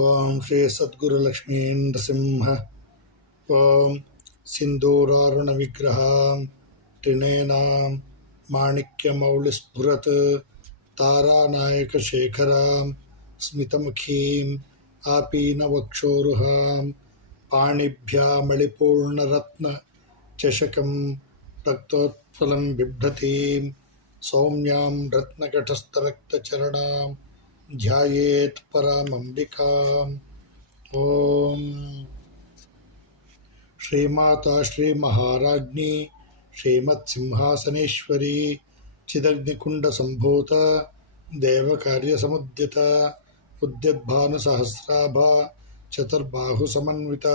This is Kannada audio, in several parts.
ओम श्री सद्गुरुलक्ष्मी नृसिंह ओम सिंदूरारुण विग्रह त्रिनेनां माणिक्यमौलिस्फुरत् तारानायक शेखरां स्मितमुखीं आपीनवक्षोरुहां पाणिभ्यामलिपूर्णरत्न चषकं रक्तोत्पलं बिभ्रतीं सौम्यां रत्नघटस्थरक्तचरणां ध्यायेत् परामम्बिकाम्। ओम श्रीमाता श्री महाराज्ञी श्रीमत्सिंहासनेश्वरी चिदग्निकुंड संभूत देवकार्य समुद्यत उद्यद्भानुसहस्राभ चतुर्बाहु समन्वित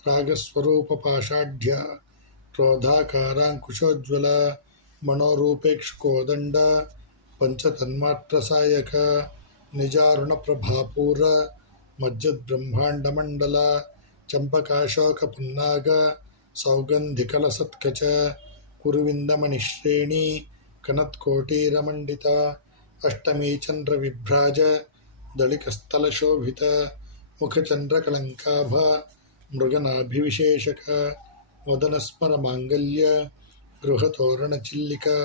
रागस्वरूप पाषाढ्य क्रोधाकारांकुशोज्वल मनोरूपेक्षुकोदंड पंचतन्मात्र सायक निजारुण प्रभापूर मज्जद्ब्रह्मांड मंडल चंपकाशोक पुन्नाग सौगंधिकलसत्कच कुरुविंदमणिश्रेणी कनत्कोटीरमंडित अष्टमी चंद्र विभ्राज दलिकस्थलशोभित मुखचंद्रकलंकाभ मृगनाभिविशेषक वदनस्मर मांगल्य गृहतोरणचिल्लिका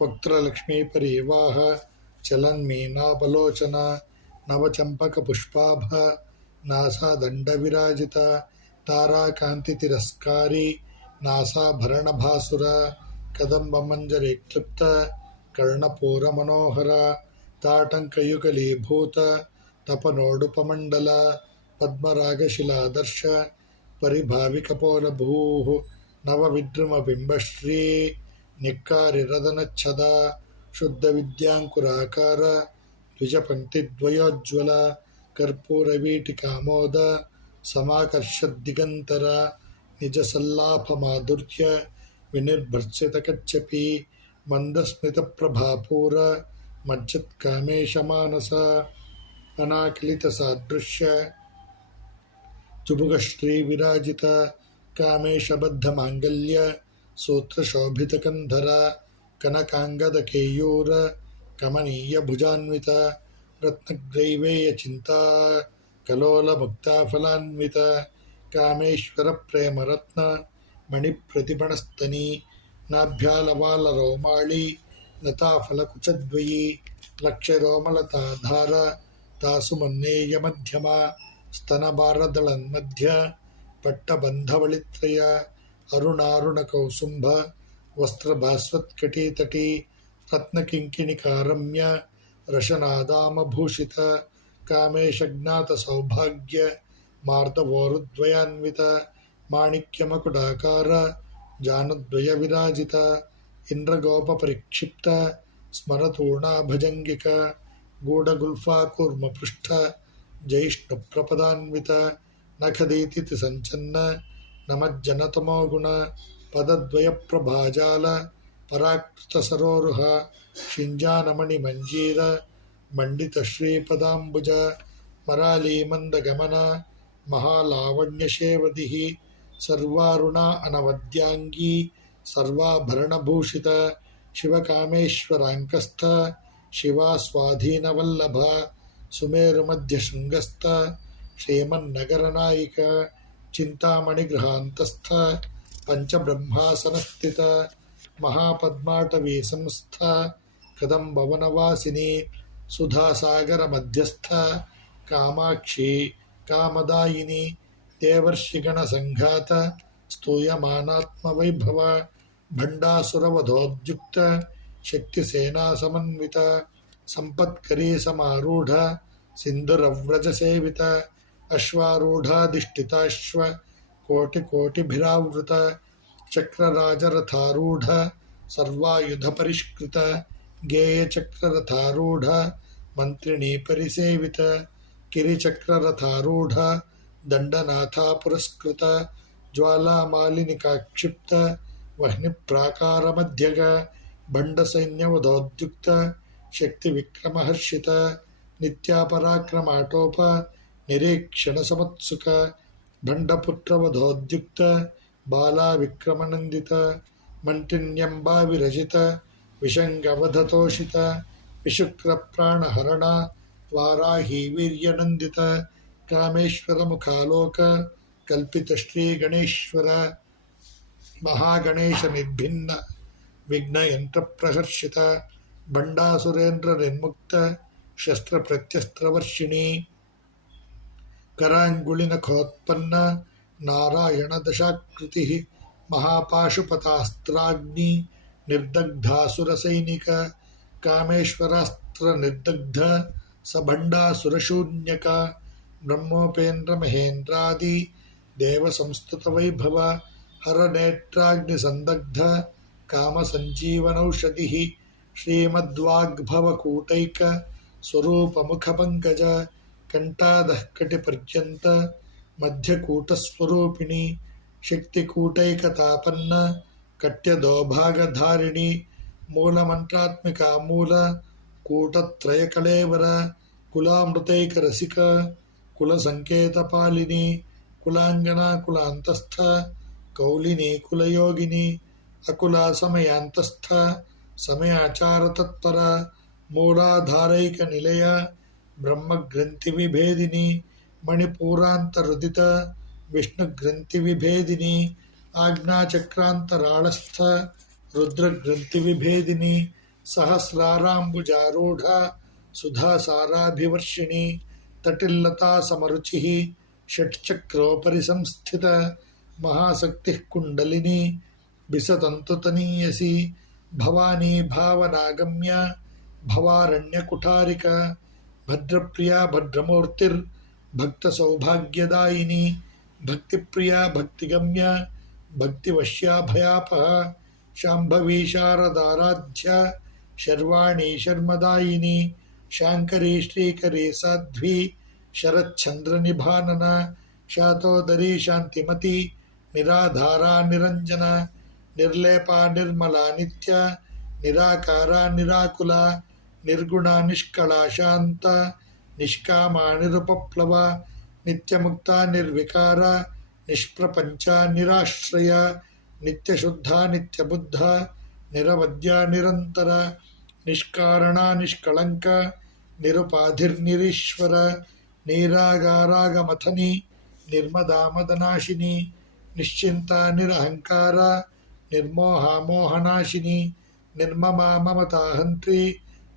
वक्त्रलक्ष्मी परिवाह चलन्मीनाबलोचन नवचंपकपुष्पाभ नासादंड विराजित ताराकांति तिरस्कारी नासाभरण भासुर कदंब मंजरे क्लिप्त कर्णपूर मनोहर ताटंकयुगलीभूत तपनोडुपमंडल पद्मरागशिलादर्श परिभाविकपोलभूः नवविद्रुम बिंबश्री निक्कारिरदनच्छद शुद्ध विद्यांकुराकार द्विजपंक्तिद्वयोज्ज्वल कर्पूरवीटिकामोद समाकर्षद्दिगंतर निजसल्लाभमाधुर्य विनिर्भर्सितकच्छपि मन्दस्मितप्रभापूर मज्जत्कामेशमानस अनाकलितसादृश्य चुबुगश्रीविराजित कामेशबद्धमाङ्गल्य सूत्रशोभितकन्धर कनकाङ्गदकेयूर कमनीयभुजान्वित रत्नग्रैवेयचिन्ता कलोलमुक्ताफलान्वित कामेश्वरप्रेमरत्न मणिप्रतिमणस्तनी नाभ्यालवालरोमाळी लताफलकुचद्वयी लक्ष्यरोमलताधार तासुमन्नेयमध्यमा स्तनभारदलन्मध्य पट्टबन्धवलित्रय अरुणारुणकौसुम्भ वस्त्रभास्वत्कटीतटी रत्नकिङ्किणिकारम्य रशनादामभूषित कामेशज्ञातसौभाग्य मार्दवोरुद्वयान्वित माणिक्यमकुटाकार जानद्वयविराजित इन्द्रगोपपरिक्षिप्त स्मरतूर्णाभजङ्गिक गूढगुल्फाकूर्मपृष्ठ जैष्णुप्रपदान्वित नखदीतिथि सञ्चन्न नमज्जनतमोगुण पदद्वयप्रभाजाल पराकृतसरोरुह शिञ्जानमणिमञ्जीर मण्डितश्रीपदाम्बुज मरालीमन्दगमन महालावण्यशेवदिः सर्वारुणा अनवद्याङ्गी सर्वाभरणभूषित शिवकामेश्वराङ्कस्थ शिवा स्वाधीनवल्लभ सुमेरुमध्यशृङ्गस्थ श्रीमन्नगरनायिक चिन्तामणिगृहान्तस्थ पञ्चब्रह्मासनस्थित महापद्माटवी संस्थ कदम्बवनवासिनी सुधासागरमध्यस्थ कामाक्षी कामदायिनी देवर्षिगणसङ्घात स्तूयमानात्मवैभव भण्डासुरवधोद्युक्त शक्तिसेनासमन्वित सम्पत्करी समारूढ सिन्धुरव्रजसेवित अश्वारूढाधिष्ठिताश्व कोटिकोटिभिरावृत चक्रराजरथारूढ सर्वायुधपरिष्कृत गेयचक्ररथारूढ मन्त्रिणी परिसेवित किरिचक्ररथारूढ दण्डनाथा पुरस्कृत ज्वालामालिनिकाक्षिप्त वह्निप्राकारमध्यग भण्डसैन्यवधोद्युक्त शक्तिविक्रमहर्षित नित्यापराक्रमाटोप निरीक्षणसमुत्सुक भण्डपुत्रवधोद्युक्त बालाविक्रमनन्दित मण्टिन्यम्बाविरजित विषङ्गवधतोषित विशुक्रप्राणहरण वाराही वीर्यनन्दित ಕಾಮೇಶ್ವರ ಮುಖಾಲೋಕ ಕಲ್ಪಿತ ಶ್ರೀ ಗಣೇಶ್ವರ ಮಹಾಗಣೇಶ ನಿರ್ಭಿನ್ನ ವಿಘ್ನ ಯಂತ್ರ ಪ್ರಹರ್ಷಿತ ಬಂಡಾಸುರೇಂದ್ರ ನಿರ್ಮುಕ್ತ ಶಸ್ತ್ರ ಪ್ರತ್ಯಸ್ತ್ರವರ್ಷಿಣಿ ಕರಾಂಗುಳಿನಖೋತ್ಪನ್ನ ನಾರಾಯಣ ದಶಾಕೃತಿ ಮಹಾಪಾಶುಪತಾಸ್ತ್ರಾಗ್ನಿ ನಿರ್ದಗ್ಧಾಸುರ ಸೈನಿಕ ಕಾಮೇಶ್ವರಾಸ್ತ್ರ ನಿರ್ದಗ್ಧ ಸಭಂಡಾಸುರಶೂನ್ಯಕ ಬ್ರಹ್ಮೋಪೇಂದ್ರ ಮಹೇಂದ್ರಾದಿ ದೇವ ಸಂಸ್ತುತ ವೈಭವ ಹರ ನೇತ್ರಾಗ್ನಿ ಸಂದಗ್ಧ ಕಾಮ ಸಂಜೀವನೌಷಧಿ ಶ್ರೀಮದ್ವಾಗ್ಭವ ಕೂಟೈಕ ಸ್ವರೂಪ ಮುಖ ಪಂಕಜ ಕಂಠಾದಃ ಕಟಿ ಪರ್ಯಂತ ಮಧ್ಯಕೂಟಸ್ವರೂಪಿಣಿ ಶಕ್ತಿಕೂಟೈಕತಾಪನ್ನ ಕಟ್ಯದೋಭಾಗಧಾರಿಣಿ ಮೂಲಮಂತ್ರಾತ್ಮಿಕ ಮೂಲ ಕೂಟತ್ರಯ ಕಳೇವರ ಕುಲಾಮೃತೈಕ ರಸಿಕ ಕುಲಸಂಕೇತ ಪಾಲಿನಿ ಕುಲಾಂಗನ ಕುಲಾಂತಸ್ಥ ಕೌಲಿನಿ ಕುಲಯೋಗಿನಿ ಅಕುಲ ಸಮಯಾಂತಸ್ಥ ಸಮಯಾಚಾರ ತತ್ಪರ ಮೂಲಾಧಾರೈಕ ನಿಲಯ ಬ್ರಹ್ಮಗ್ರಂಥಿ ವಿಭೇದಿನಿ ಮಣಿಪೂರಾಂತರುದಿತ ವಿಷ್ಣುಗ್ರಂಥಿ ವಿಭೇದಿನಿ ಆಜ್ಞಾಚಕ್ರಾಂತರಾಳಸ್ಥ ರುದ್ರಗ್ರಂಥಿ ವಿಭೇದಿನಿ ಸಹಸ್ರಾರಾಂಬುಜಾರೂಢ ಸುಧಾಸಾರಾಭಿವರ್ಷಿಣಿ ತಟಿಲ್ಲತಾ ಸಮರುಚಿ ಷಟ್ಚಕ್ರೋಪರಿ ಸಂಸ್ಥಿತ ಮಹಾಶಕ್ತಿ ಕುಂಡಲಿನಿ ಬಿಸತಂತುತನೀಯಸಿ ಭವಾನಿ ಭಾವನಾಗಮ್ಯ ಭವಾರಣ್ಯಕುಠಾರಿಕ ಭದ್ರಪ್ರಿಯ ಭದ್ರಮೂರ್ತಿರ್ ಭಕ್ತ ಸೌಭಾಗ್ಯದಾಯಿನಿ ಭಕ್ತಿಪ್ರಿಯ ಭಕ್ತಿಗಮ್ಯ ಭಕ್ತಿವಶ್ಯಾಭಯಾಪಹ ಶಾಂಭವಿ ಶಾರದಾರಾಧ್ಯ ಶರ್ವಾಣಿ ಶರ್ಮದಾಯಿನಿ ಶಾಂಕರಿ ಶ್ರೀಕರಿ ಸಾಧ್ವಿ ಶರಚ್ಛಂದ್ರ ನಿಭಾನನ ಶಾತೋದರಿ ಶಾಂತಿಮತಿ ನಿರಾಧಾರ ನಿರಂಜನ ನಿರ್ಲೇಪ ನಿರ್ಮಲ ನಿತ್ಯ ನಿರಾಕಾರ ನಿರಾಕುಲ ನಿರ್ಗುಣ ನಿಷ್ಕಳ ಶಾಂತ ನಿಷ್ಕಾಮ ನಿರುಪಪ್ಲವ ನಿತ್ಯಮುಕ್ತ ನಿರ್ವಿಕಾರ ನಿಷ್ಪ್ರಪಂಚ ನಿರಾಶ್ರಯ ನಿತ್ಯಶುದ್ಧ ನಿತ್ಯಬುದ್ಧ ನಿರವದ್ಯ ನಿರಂತರ ನಿಷ್ಕಾರಣ ನಿಷ್ಕಳಂಕ ನಿರುಪಾಧಿರ್ನಿರೀಶ್ವರ ನೀರಾಗಾರಾಗಮಥನಿ ನಿರ್ಮದಾಮದನಾಶಿನಿ ನಿಶ್ಚಿಂತ ನಿರಹಂಕಾರ ನಿರ್ಮೋಹ ಮೋಹನಾಶಿನಿ ನಿರ್ಮಮ ಮಮತಾಹಂತ್ರಿ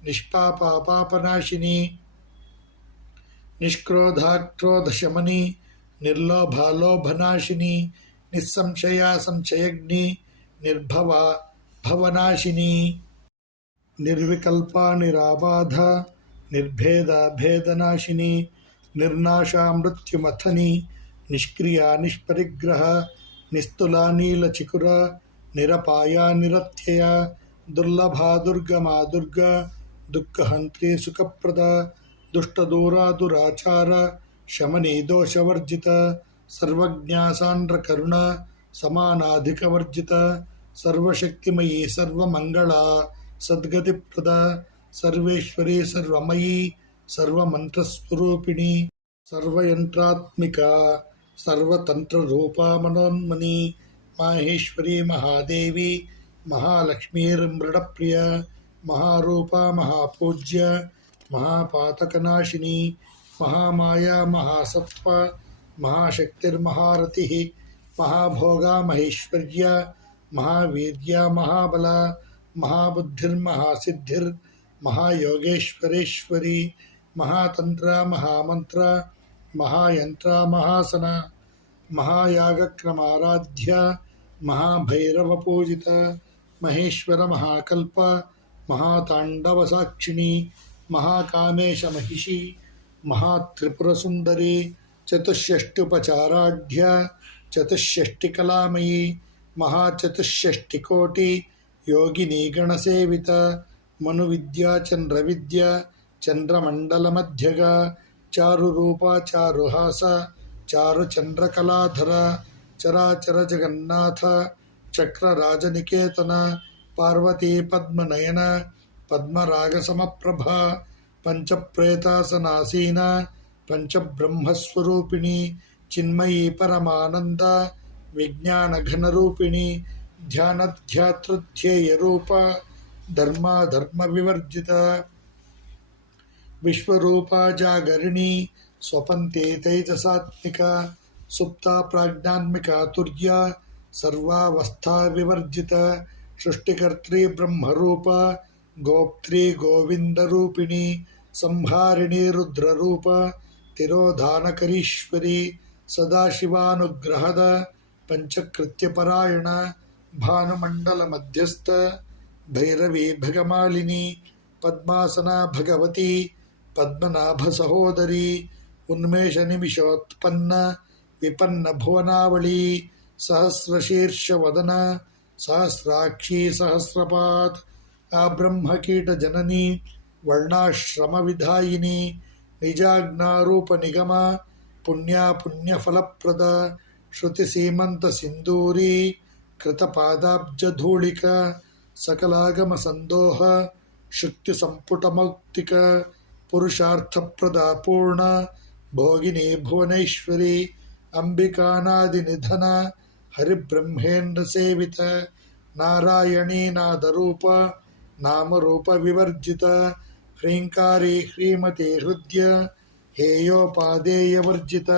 ನಿಷ್ಪಾಪ ಪಾಪನಾಶಿನಿ ನಿಷ್ಕ್ರೋಧಾಕ್ರೋಧಶಮನಿ ನಿರ್ಲೋಭಾಲೋಭನಾಶಿನಿ ನಿಸ್ಸಂಶಯ ಸಂಶಯಗ್ನಿ ನಿರ್ಭವ ಭವನಾಶಿನಿ ನಿರ್ವಿಕಲ್ಪ ನಿರಾಬಾಧ ನಿರ್ಭೇದ ಭೇದನಾಶಿನಿ ನಿರ್ನಾಶ ಮೃತ್ಯುಮಥನಿ ನಿಷ್ಕ್ರಿಯ ನಿಷ್ಪರಿಗ್ರಹ ನಿಸ್ತುಲ ನೀಲಚಿಕುರ ನಿರಪಾಯ ನಿರತ್ಯಯ ದುರ್ಲಭ ದುರ್ಗಮ ದುರ್ಗ ದುಃಖಹಂತ್ರಿ ಸುಖಪ್ರದ ದುಷ್ಟದೂರ ದುರಾಚಾರ ಶಮನಿ ದೋಷವರ್ಜಿತ ಸರ್ವಜ್ಞ ಸಾಂದ್ರ ಕರುಣ ಸಮಾನಾಧಿಕವರ್ಜಿತ ಸರ್ವಶಕ್ತಿಮಯಿ ಸರ್ವಮಂಗಳ ಸದ್ಗತಿಪ್ರದ ಸರ್ವೇಶ್ವರಿ ಸರ್ವಮಯಿ ಸರ್ವಮಂತ್ರಸ್ವರೂಪಿಣಿ ಸರ್ವಯಂತ್ರಾತ್ಮಿಕ ಸರ್ವತಂತ್ರರೂಪ ಮನೋನ್ಮನಿ ಮಾಹೇಶ್ವರಿ ಮಹಾದೇವಿ ಮಹಾಲಕ್ಷ್ಮೀರ್ಮೃಡಪ್ರಿಯ ಮಹಾರೂಪ ಮಹಾಪೂಜ್ಯ ಮಹಾಪಾತಕನಾಶಿನಿ ಮಹಾಮಾಯ ಮಹಾಸತ್ವ ಮಹಾಶಕ್ತಿರ್ಮಹಾರತಿ ಮಹಾಭೋಗ ಮಹೇಶ್ವರ್ಯ ಮಹಾವೀರ್ಯ ಮಹಾಬಲ ಮಹಾಬುದ್ಧಿರ್ಮಹಾಸಿದ್ಧಿರ್ ಮಹಾಯೋಗೇಶ್ವರೇಶ್ವರಿ ಮಹಾತಂತ್ರ ಮಹಾಮಂತ್ರ ಮಹಾಯಂತ್ರ ಮಹಾಸನ ಮಹಾಯಾಗಕ್ರಮಾರಾಧ್ಯ ಮಹಾಭೈರವ ಪೂಜಿತ ಮಹೇಶ್ವರ ಮಹಾಕಲ್ಪ ಮಹಾತಾಂಡವ ಸಾಕ್ಷಿಣಿ ಮಹಾಕಾಮೇಶ ಮಹಿಷಿ ಮಹಾತ್ರಿಪುರಸುಂದರಿ ಚತುಷ್ಷಷ್ಟ್ಯುಪಚಾರಾಢ್ಯ ಚತುಷ್ಷಷ್ಟಿಕಲಾಮಯಿ ಮಹಾಚತುಷ್ಷಷ್ಟಿಕೋಟಿ ಯೋಗಿನಿ ಗಣಸೇವಿತ ಮನುವಿದ್ಯಾ ಚಂದ್ರವಿದ್ಯಾ ಚಂದ್ರಮಂಡಲಮಧ್ಯಗ ಚಾರುರೂಪ ಚಾರುಹಾಸ ಚಾರುಚಂದ್ರಕಲಾಧರ ಚರಾಚರ ಜಗನ್ನಾಥ ಚಕ್ರರಾಜನಿಕೇತನ ಪಾರ್ವತಿ ಪದ್ಮನಯನ ಪದ್ಮರಾಗಸಮಪ್ರಭಾ ಪಂಚಪ್ರೇತಾಸನಾಸೀನ ಪಂಚಬ್ರಹ್ಮಸ್ವರೂಪಿಣಿ ಚಿನ್ಮಯೀ ಪರಮಾನಂದ ವಿಜ್ಞಾನಘನರೂಪಿಣಿ ಧ್ಯಾನಧ್ಯಾತೃಧ್ಯೇಯರೂಪ ಧರ್ಮ ವಿವರ್ಜಿತ ವಿಶ್ವರೂಪ ಜಾಗರಿಣಿ स्वपन्ते तैजसात्मिका सुप्ता प्राज्ञान्मिका तुर्या सर्वावस्था विवर्जित सृष्टिकर्त्री ब्रह्मरूप गोप्त्री गोविंदरूपिणी संहारिणी रुद्ररूप तिरोधानकरीश्वरी सदाशिवानुग्रहद पंचकृत्यपरायण भानुमंडल मध्यस्थ भैरवी भगमालिनी पद्मासना भगवती पद्मनाभ सहोदरी उन्मेष निमिषोत्पन्न विपन्न भुवनावली सहस्रशीर्ष वदन सहस्राक्षी सहस्रपाद आब्रह्म कीट जननी वर्णाश्रम विधायिनी निजाज्ञारूप निगम पुण्या पुण्य फलप्रद श्रुति सीमंत सिंदूरी कृतपादाब्ज धूलिक सकलागम संदोह शुक्ति संपुट मौक्तिक पुरुषार्थ प्रदा पूर्ण भोगिनी भुवनेश्वरी अंबिकानादि निधन हरिब्रह्मेन्द्र सेवित नारायणी नादरूप नाम रूप विवर्जित ह्रींकारी ह्रीमती हृदय हेयोपादेय वर्जित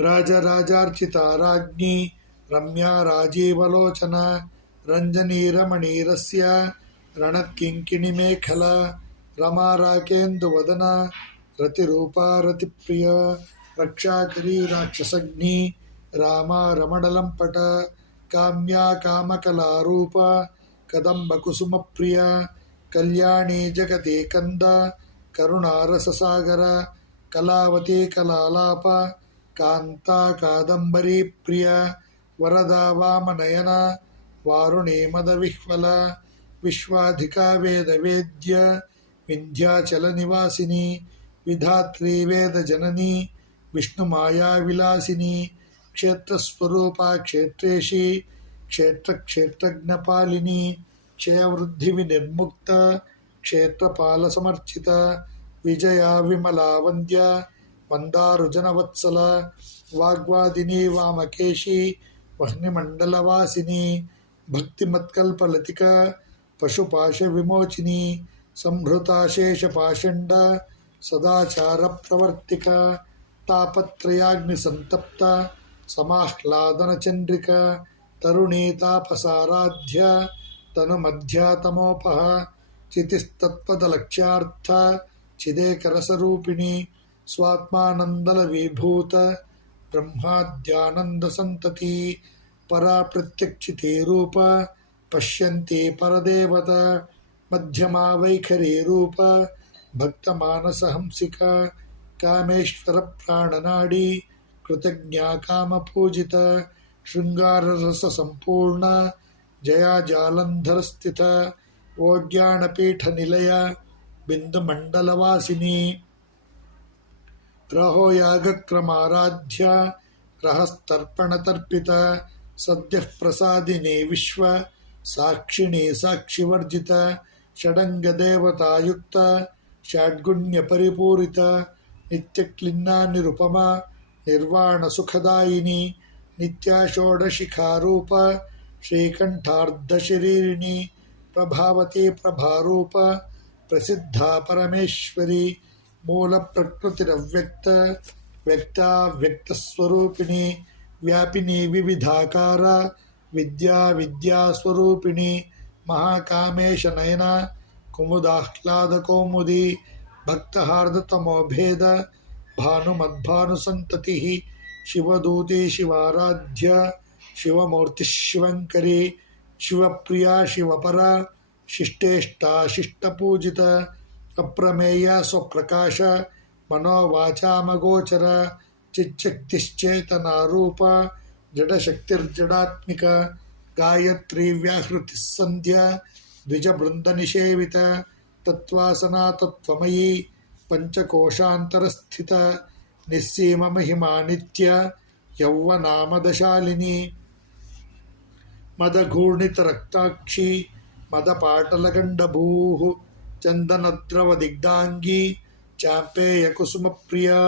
राजराजार्चिता राज्ञी रम्या राजीवलोचना रंजनी रमणीरस्य रणत्किङ्किणी मेखला रमा राकेन्दुवदन रतिरूपा रतिप्रिय रक्षाकरी राक्षसग्नि रामा रमणलम्पट काम्या कामकलारूप कदम्बकुसुमप्रिय कल्याणी जगति कंद करुणारससागर कलावती कलालाप कांता कादंबरी प्रिय वरदा वामनयन वारुणी मदविह्वल विश्वाधिका वेदवेद्य विंध्याचल निवासिनी विधात्री वेद जननी विष्णुमाया विलासिनी क्षेत्रस्वरूपा क्षेत्रेशी क्षेत्र क्षेत्रज्ञपालिनी क्षयवृद्धि विनिर्मुक्त क्षेत्रपाल समर्चित विजया विमला वंद्य मंदारुजनवत्सल वाग्वादिनी वामकेशी वह्निमंडलवासिनी भक्तिमत्कल्पलतिका पशुपाश विमोचिनी संभृता शेषपाषण्ड सदाचार प्रवर्तिका तापत्रयाग्निसंतप्त समाह्लादन चंद्रिका तरुणी तापसाराध्य तनुमध्यातमोपह चितिस्तत्पदलक्ष्यार्थ चिदेकरसरूपिणी स्वात्मानन्दलविभूत ब्रह्माद्यानन्दसन्तती परा प्रत्यक्षिते रूप पश्यन्ति परदेवता मध्यमा वैखरी रूप भक्तमानसहंसिका कामेश्वर प्राणनाडी कृतज्ञा कामपूजित शृंगाररस संपूर्ण जया जालंधर स्थित ओज्ञानपीठ निलय बिंदुमंडलवासिनी रहो यागक्रमाराध्य रहस्तर्पणतर्पित सद्यः प्रसादिनी विश्व साक्षिणी साक्षिवर्जित षडंग देवतायुक्त षड्गुण्य परिपूरित नित्यक्लिन्ना निरुपमा निर्वाण सुखदायिनी नित्या षोडशिखारूप श्रीकंठार्धशरीरिणी प्रभावती प्रभारूप प्रसिद्धा परमेश्वरी मूल प्रकृतिरव्यक्त व्यक्ता व्यक्तस्वरूपिणी व्यापिनी विविधाकार विद्या विद्यास्वरूपिणी महाकामेश नयन कुमुदाह्लाद कौमुदी भक्तहार्दतमो भेद भानुमद्भानुसंतति शिवदूती शिवाराध्य शिवमूर्ति शिवंकरी शिवप्रिया शिवपरा शिष्टेष्टा शिष्टपूजित अप्रमेय स्वप्रकाश मनोवाचामगोचर चिच्छक्तिश्चेतना रूप जडशक्तिर्जडात्मिक गायत्री व्याहृति संध्या द्विजबृंद निषेवित तत्वासना तत्वमयी पंचकोशांतरस्थित निस्सीम महिमा नित्य यौवनामदशालिनी मदघूर्णितरक्ताक्षी मदपाटलगण्डभूः चन्दनद्रवदिग्धाङ्गी चाम्पेयकुसुमप्रिया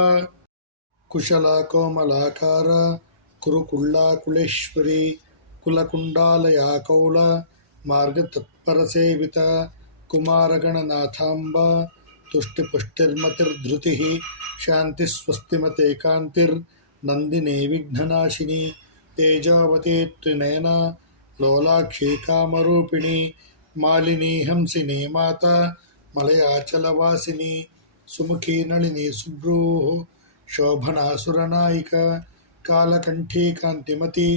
कुशला कोमलाकार कुरुकुल्लाकुलेश्वरी कुलकुण्डालया कौल मार्गतत्परसेविता कुमारगणनाथाम्बा तुष्टिपुष्टिर्मतिर्धृतिः शान्तिस्वस्तिमते कान्तिर्नन्दिनी विघ्ननाशिनी तेजावती त्रिनयना लोलाक्षी कामरूपिणी मालिनी हंसिनी माता मलयाचलवासिनी सुमुखी नलिनी सुभ्रूः शोभना सुरनायिका कालकण्ठी कान्तिमती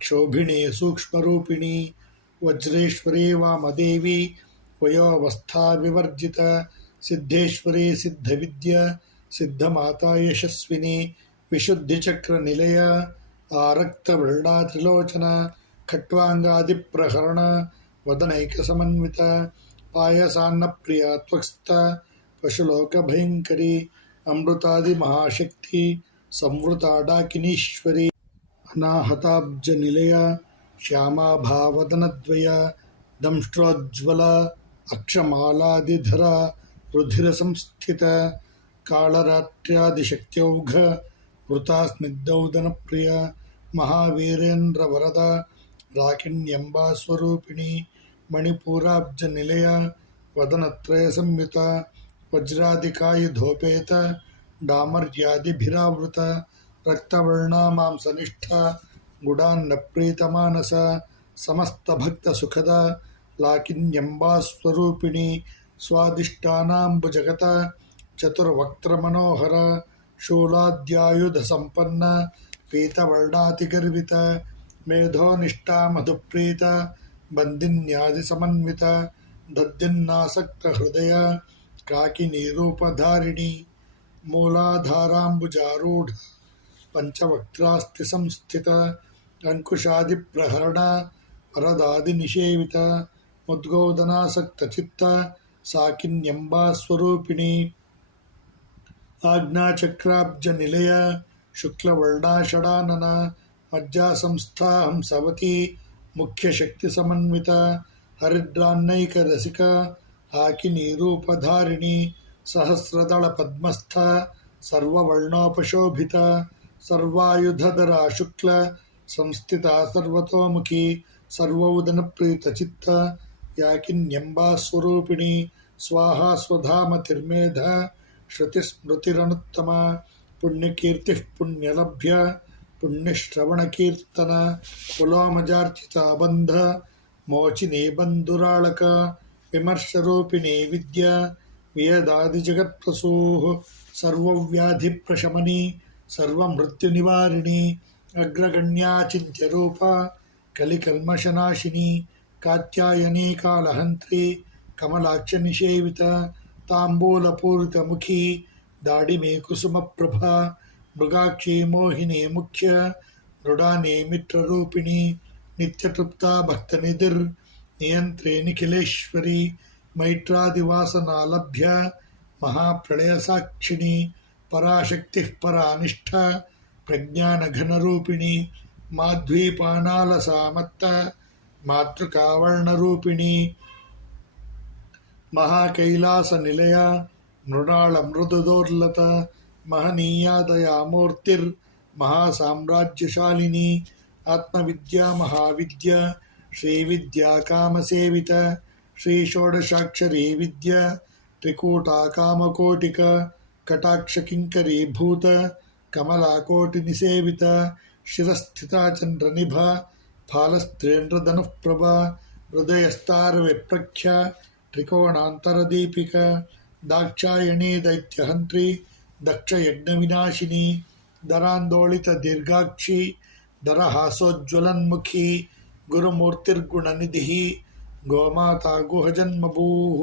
क्षोभिणी सूक्ष्मरूपिणी वज्रेश्वरी वामदेवी वयोवस्था विवर्जिता सिद्धेश्वरी सिद्धविद्या सिद्धमाता यशस्विनी विशुद्धिचक्रनिलया आरक्तवर्णा त्रिलोचना खट्वाङ्गादिप्रहरण वदनैकसमन्विता पायसान्नप्रिया त्वक्स्था पशुलोकभयङ्करी अमृतादिमहाशक्ति संवृता डाकिनीश्वरी अनाहताब्जनिलया श्यामाभावदनद्वया दंष्ट्रोज्ज्वला अक्षमालादिधरा रुधिरसंस्थिता कालरात्र्यादिशक्त्यौघ वृता स्निग्धौदनप्रिया महावीरेन्द्रवरदा राकिण्यम्बा स्वरूपिणी मणिपूराब्जनिलया वदनत्रयसंयुता वज्रादिकायुधोपेत डामर्यादिभिरावृता रक्तवर्णा मांसनिष्ठा गुडान्नप्रीतमानसा समस्तभक्तसुखदा लाकिन्यम्बा स्वरूपिणी स्वादिष्टानाम्बुजगता चतुर्वक्त्रमनोहरा शूलाद्यायुधसम्पन्ना पीतवर्णातिगर्विता मेधोनिष्ठा मधुप्रीता बन्दिन्यादिसमन्विता दद्यन्नासक्तहृदया काकिनीरूपधारिणी मूलाधाराम्बुजारूढ पंचवक्त्रास्ति संस्थिता अंकुशादिप्रहरणा वरदादिनिषेविता मुद्गोदनासक्तचित्ता साकिन्यम्बा स्वरूपिणी आज्ञाचक्राब्जनिलया शुक्लवर्णा षडानना मज्जासंस्था हंसवती मुख्यशक्तिसमन्विता हरिद्रान्नैकरसिका हाकिनीरूपधारिणी सहस्रदलपद्मस्था सर्ववर्णोपशोभिता सर्वायुधधरा शुक्ल संस्थिता सर्वतोमुखी सर्वोदनप्रीतचित्ता याकिन्यम्बा स्वरूपिणी स्वाहा स्वधामतिर्मेधा श्रुतिस्मृतिरनुत्तमा पुण्यकीर्तिः पुण्यलभ्या पुण्यश्रवणकीर्तन पुलोमजार्चिता बन्ध मोचिनी बन्धुराळक विमर्शरूपिणी विद्या वेदादिजगत्प्रसूः सर्वव्याधिप्रशमनी सर्वमृत्युनिवारिणी अग्रगण्या चिन्त्यरूपा कलिकल्मषनाशिनी कात्यायनी कालहन्त्री कमलाक्षनिषेविता ताम्बूलपूरितमुखी दाडिमे कुसुमप्रभा मृगाक्षी मोहिनी मुख्य मृडानी मित्ररूपिणी नित्यतृप्ता भक्तनिधिर्नियन्त्रे निखिलेश्वरी मैत्रादिवासनालभ्य महाप्रलयसाक्षिणी पराशक्तिः परानिष्ठा प्रज्ञानघनरूपिणी माध्वीपानालसामत्ता मातृकावर्णरूपिणी महाकैलासनिलया मृणालमृदुदोर्लता महनीया दयामूर्तिर्महासाम्राज्यशालिनी आत्मविद्या महाविद्या श्रीविद्या कामसेविता श्रीषोडशाक्षरी विद्या त्रिकूटा कामकोटिका कटाक्षकिङ्करी भूत कमलाकोटिनिसेविता शिरस्थिता चन्द्रनिभा फालस्त्रेन्द्रधनुःप्रभा हृदयस्तारविप्रख्या त्रिकोणान्तरदीपिका दाक्षायणी दैत्यहन्त्री दक्षयज्ञविनाशिनी दरान्दोलितदीर्घाक्षी दरहासोज्ज्वलन्मुखी गुरुमूर्तिर्गुणनिधिः गोमाता गुहजन्मभूः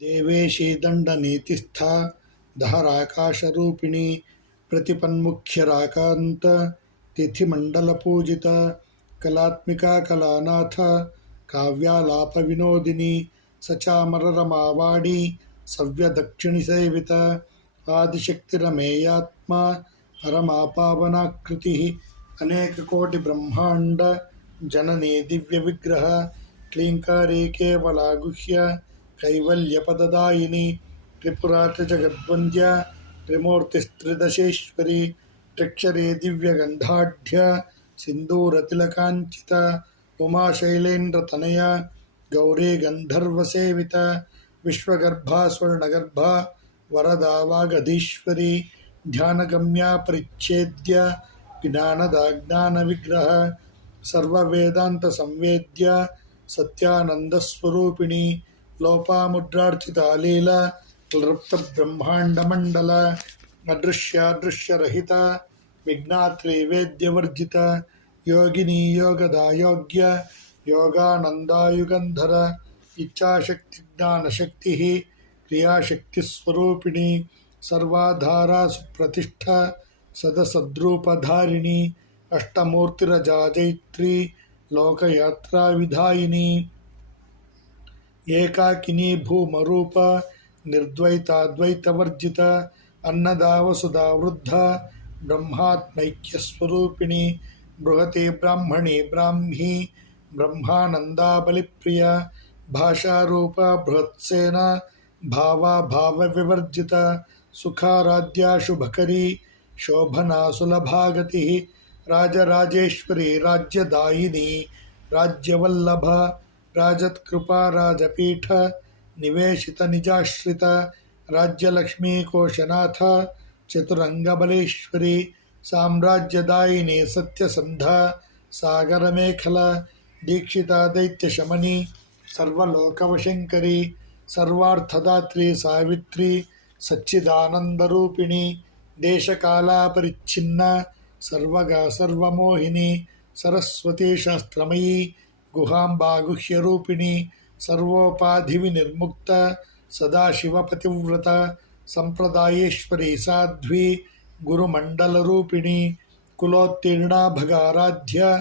देवेशी दण्डनीतिस्था दहराकाशरूपिणी प्रतिपन्मुख्यराकान्त तिथिमण्डलपूजिता कलात्मिका कलानाथ काव्यालापविनोदिनी सचामररमावाणी सव्यदक्षिणिसेविता आदिशक्तिरमेयात्मा परमापावनाकृतिः अनेककोटिब्रह्माण्ड जननी दिव्यविग्रह क्लीङ्कारी केवला गुह्य कैवल्यपददायिनी त्रिपुरा त्रिजगद्वन्द्या त्रिमूर्तिस्त्रिदशेश्वरी त्र्यक्षरे दिव्यगन्धाढ्य सिन्दूरतिलकाञ्चिता उमाशैलेन्द्रतनया गौरी गन्धर्वसेविता विश्वगर्भा स्वर्णगर्भा वरदा वागधीश्वरी ध्यानगम्या परिच्छेद्य ज्ञानदा ज्ञानविग्रह सर्ववेदान्तसंवेद्य सत्यानन्दस्वरूपिणी लोपामुद्रार्चिता लीला क्लृप्तब्रह्माण्डमण्डल अदृश्यादृश्यरहिता विज्ञात्री वेद्यवर्जिता योगिनी योगदा योग्य योगानन्दायुगन्धर इच्छाशक्ति ज्ञानशक्ति क्रियाशक्तिस्वरूपिणी सर्वाधारा सुप्रतिष्ठा सदसद्रूपधारिणी अष्टमूर्तिरजाजैत्री लोकयात्रा विधायिनी एकाकिनी भूमरूप निर्द्वैताद्वैतवर्जित अन्नदा वसुधा वृद्धा ब्रह्मात्मैक्यस्वरूपिणी बृहती ब्राह्मणी ब्राह्मी ब्रह्मानंदा बलिप्रिया भाषारूपा बृहत्सेना भावा भाव विवर्जिता सुखाराध्या शुभकरी शोभना सुलभागतिः राजराजेश्वरी राज्यदायिनी राज्यवल्लभ राजत्कृपा राजपीठ निवेशित निजाश्रित राज्यलक्ष्मी कोशनाथ चतुरंगबलेश्वरी साम्राज्यदायिनी सत्यसंधा सागरमेखला दीक्षिता दैत्यशमनी सर्वलोकवशंकरी सर्वार्थदात्री सावित्री सच्चिदानंदरूपिणी देशकालापरिच्छिन्ना सर्वगा सर्वमोहिनी सरस्वती शास्त्रमयी गुहाम्बा गुह्यरूपिणी सर्वोपाधिविनिर्मुक्त सदाशिवपतिव्रता संप्रदायेश्वरी साध्वी गुरुमण्डलरूपिणी कुलोत्तीर्णा भगाराध्य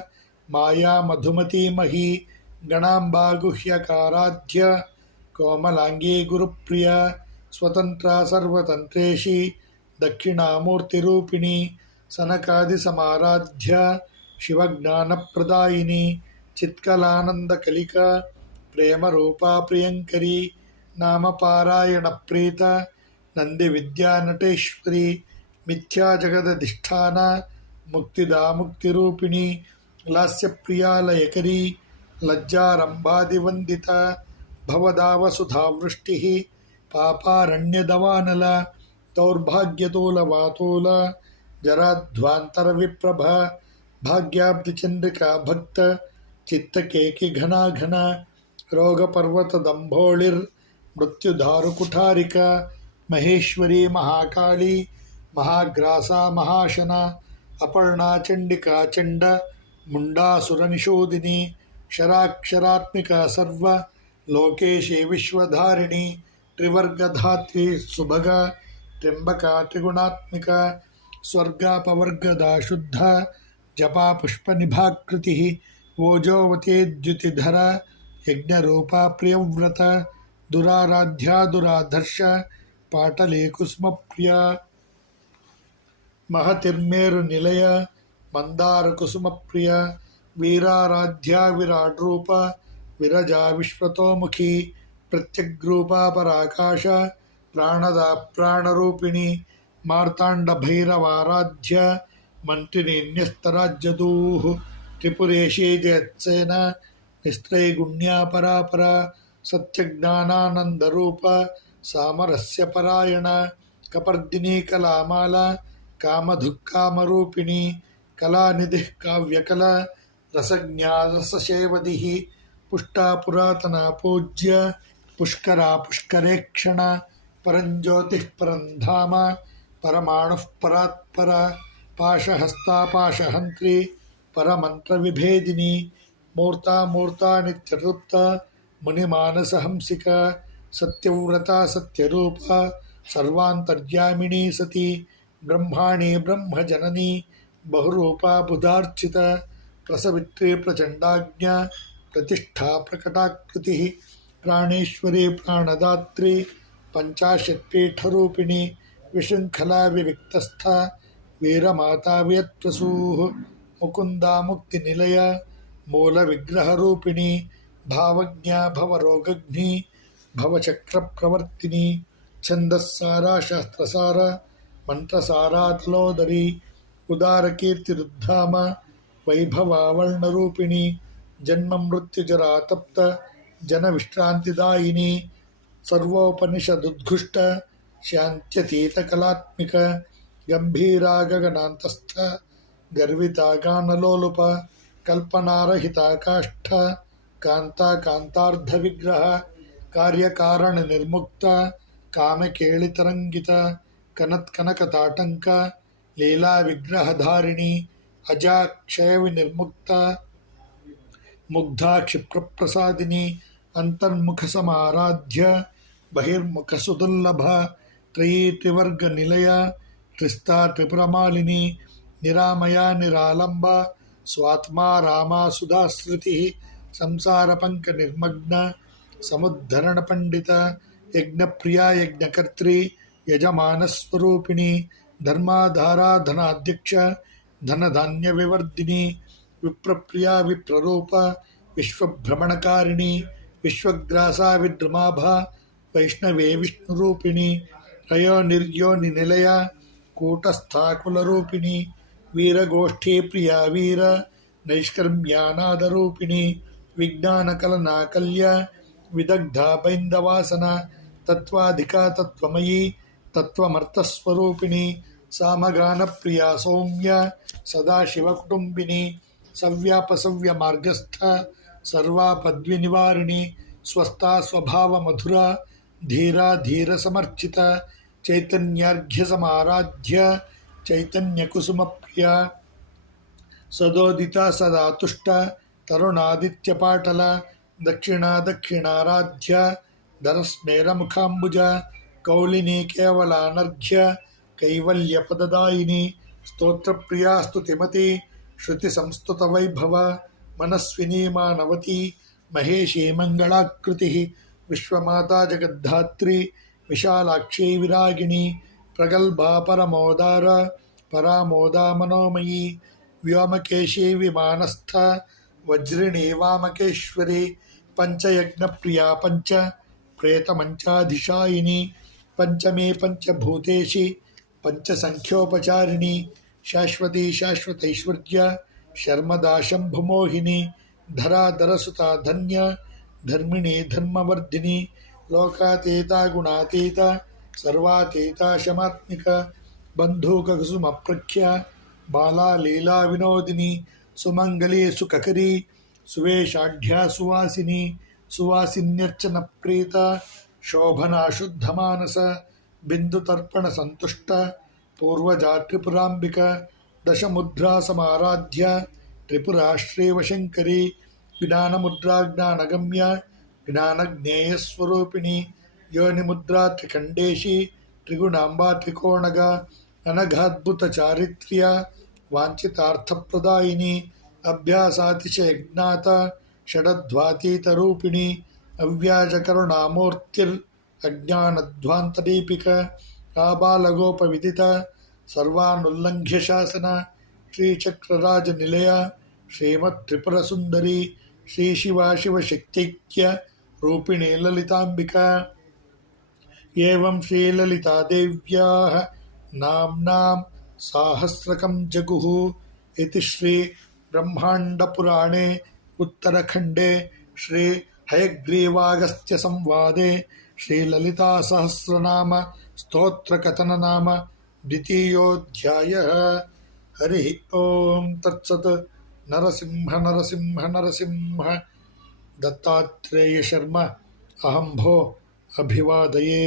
माया मधुमती मही गणाम्बा गुह्यकाराध्य कोमलांगी गुरुप्रिया स्वतंत्रा सर्वतंत्रेशी दक्षिणामूर्तिरूपिणी सनकादिसमाराध्य शिवज्ञानप्रदायिनी चित्कलानंदकलिका प्रेमरूपा प्रियंकरी नामपारायणप्रीत नंदिविद्यानटेश्वरी मिथ्या जगदधिष्ठान मुक्तिदा मुक्तिरूपिणी लास्यप्रिया लयकरी लज्जारंभादिवंदिता भवदा वसुधावृष्टिः पापारण्यदवानल दौर्भाग्यतोलवातोल जराध्वान्तरविप्रभ भाग्याब्धिचंद्रिका भक्त चित्तकेकि घना घना रोगपर्वतदम्भोळिर्मृत्युधारुकुठारिका महेश्वरी महाकाली महाग्रासा महाशना अपर्णा चंडिका चंड मुंडासुरनिषूदिनी शराक्षरात्मिका सर्व लोकेशी विश्वधारिणी त्रिवर्गधात्री सुभगा त्र्यंबका त्रिगुणात्मिका स्वर्गापवर्गदा शुद्ध जपा पुष्पनिभाकृतिः ओजोवती द्युतिधरा यज्ञरूपा प्रियव्रत दुराराध्या दुराधर्ष पाटली कुसुमप्रिया महतिर्मेरुनिलय मंदारकुसुमप्रिया वीराराध्या विराड्रूप विरजा विश्वतोमुखी प्रत्यग्रूपा पराकाश प्राणदा प्राणरूपिणी मार्ताण्डभैरवाराध्य मन्त्रिणी न्यस्तराज्यदूः त्रिपुरेशी जयत्सेन निस्त्रैगुण्या परापरा सत्यज्ञानानन्दरूप सामरस्य परायण कपर्दिनी कलामाला कामधुक्कामरूपिणी कलानिधिः काव्यकला रसज्ञा रससेवदिः पुष्टा पुरातना पूज्य पुष्करा पुष्करेक्षण परञ्ज्योतिः परन्धाम परमाणुः परात्परा पाशहस्ता पाशहन्त्री परमन्त्रविभेदिनी मूर्ता मूर्ता नित्यतृप्ता मुनिमानसहंसिका सत्यव्रता सत्यरूपा सर्वान्तर्यामिनी सती ब्रह्माणी ब्रह्मजननी बहुरूपा बुधार्चिता प्रसवित्री प्रचण्डाज्ञा प्रतिष्ठा प्रकटाकृतिः प्राणेश्वरी प्राणदात्री पंचाशत्पीठरूपिणी विशृङ्खला विविक्तस्था वीरमाता वियत्प्रसूः मुकुन्दा मुक्तिनिलय मूलविग्रहरूपिणी भावज्ञा भवरोगघ्नी भवचक्रप्रवर्तिनी छन्दस्सारा शास्त्रसारा मंत्रसारा तलोदरी उदारकीर्तिरुद्धाम वैभवावर्णरूपिणी जन्म मृत्युजरा तप्त जनविश्रान्तिदायिनी सर्वोपनिषदुद्घुष्ट शान्त्यतीतकलात्मिक गम्भीरा गगनान्तस्थ गर्विता गानलोलुप कल्पनारहिता काष्ठ कांता कांतार्धविग्रह कार्यकारण निर्मुक्त कामकेलितरंगित कनत्कनकताटंक लीला विग्रहधारिणी अजा क्षय विनिर्मुक्त मुग्धा क्षिप्रप्रसादिनी अंतर्मुख समाराध्य बहिर्मुख सुदुर्लभ त्रयी त्रिवर्ग निलय त्रिस्ता त्रिपुरमालिनी निरामया निरालंब स्वात्मा रामा सुधास्मृति संसार पंक निर्मग्न समुद्धरण पंडित यज्ञ प्रिया यज्ञकर्त्री यजमान स्वरूपिणी धर्माधारा धनाध्यक्ष धन धान्य विवर्धिनी विप्रप्रिया विप्ररूप विश्वभ्रमणकारिणी विश्वग्रासा विद्रमाभा वैष्णवे विष्णुरूपिणी रयो निर्योनि निलया कूटस्थाकुलरूपिणी वीरगोष्ठी प्रिया वीर नैष्कर्म्यानादरूपिणी विज्ञानकलनाकल्य विदग्धा बैन्दवासना तत्त्वाधिका तत्त्वमयी तत्त्वमर्थस्वरूपिणी सामगानप्रिया सौम्य सदाशिवकुटुम्बिनी सव्यापसव्यमार्गस्थ सर्वापद्विनिवारिणी स्वस्था स्वभावमधुरा धीरा धीरसमर्चिता चैतन्यार्घ्यसमाराध्य चैतन्यकुसुमप्रिया सदोदिता सदा तुष्ट तरुणादित्यपाटल दक्षिणा दक्षिणाराध्य धरस्मेरमुखाम्बुज कौलिनी केवलानर्घ्य कैवल्यपददायिनी स्तोत्रप्रिया स्तुतिमती श्रुतिसंस्तुतवैभव मनस्विनी मानवती महेशी मङ्गलाकृतिः विश्वमाता जगद्धात्री विशालाक्षी विरागिणी प्रगल्भा परमोदार परामोदा मनोमयी व्योमकेशी विमानस्थ वज्रिणी वामकेश्वरी पंचयज्ञप्रिया पंच प्रेतमंचाधिशायिनी पंचमे पंचभूतेशी पंचसंख्योपचारिणी शाश्वती शाश्वतैश्वर्य शर्मदा शंभुमोहिनी धराधरसुता धन्य धर्मिणी धर्मवर्धिनी लोकातीता गुणातीता सर्वातीता शमात्मिक बंधुककुसुमप्रख्या बाला लीला विनोदिनी सुमंगली सुखकरी सुवेशाढ्या सुवासिनी सुवासिन्यर्चन प्रीता शोभना शुद्धमानस बिंदुतर्पण संतुष्ट पूर्वजा त्रिपुरांबिक दशमुद्रा समाराध्य त्रिपुरा श्रीवशंकरी ज्ञानमुद्रा ज्ञानगम्य ज्ञानज्ञेयस्वरूपिणी योनिमुद्रा त्रिखंडेशी त्रिगुणांबा त्रिकोणग अनघाद्भुत चारित्र्य वांछितार्थप्रदायिनी अभ्यासातिशयज्ञात षडध्वातीतरूपिणी अव्याजकरुणामूर्तिर् अज्ञानध्वान्तदीपिक आबालगोपविदित सर्वानुल्लङ्घ्य शासन श्रीचक्रराजनिलय श्रीमत्त्रिपुरसुन्दरी श्रीशिवा शिवशक्त्यैक्य रूपिणी ललिताम्बिका एवं श्रीललितादेव्याः नाम्नां साहस्रकं जगुः इति श्री ब्रह्माण्डपुराणे उत्तरखण्डे श्री हयग्रीवागस्त्य संवादे श्रीललितासहस्रनाम स्तोत्रकथन नाम द्वितीयोऽध्यायः। हरिः ओं तत्सत्। नरसिंह नरसिंह नरसिंह। दत्तात्रेय शर्मा अहं भो अभिवादये।